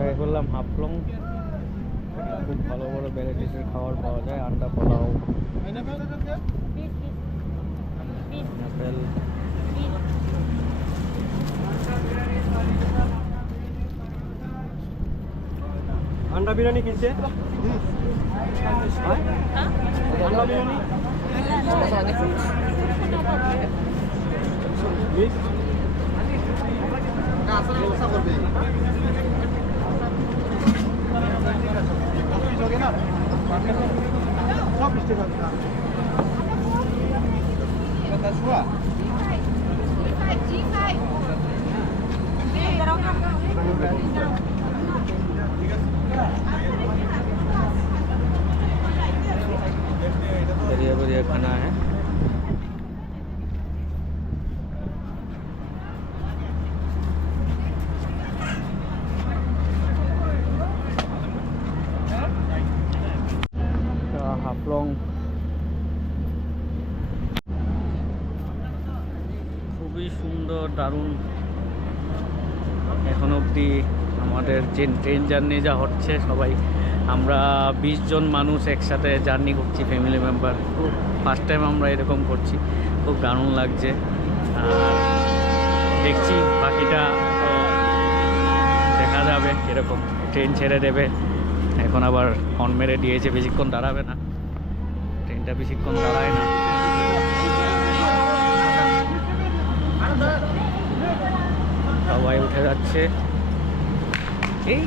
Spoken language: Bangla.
ট্রাই করলাম হাফলং। খুব ভালো ভালো ভ্যারাইটিসের খাবার পাওয়া যায়, আন্ডা পোলাও, আপেল। अंडा बिरयानी किनছে अंडा बिरयानी না আসলে ব্যবস্থা করবে অফিস হবে না সব মিষ্টি হবে না কথা শুয়া बढ़िया बढ़िया खाना है। হাফলং খুবই সুন্দর, দারুণ। এখন অবধি আমাদের যে ট্রেন জার্নি যা হচ্ছে, সবাই আমরা 20 জন মানুষ একসাথে জার্নি করছি, ফ্যামিলি মেম্বার। খুব ফার্স্ট টাইম আমরা এরকম করছি, খুব দারুণ লাগছে। আর দেখছি বাকিটা তো দেখা যাবে কীরকম। ট্রেন ছেড়ে দেবে, এখন আবার হর্ন মেরে দিয়েছে, বেশিক্ষণ দাঁড়াবে না, ট্রেনটা বেশিক্ষণ দাঁড়ায় না। সবাই উঠে যাচ্ছে। এই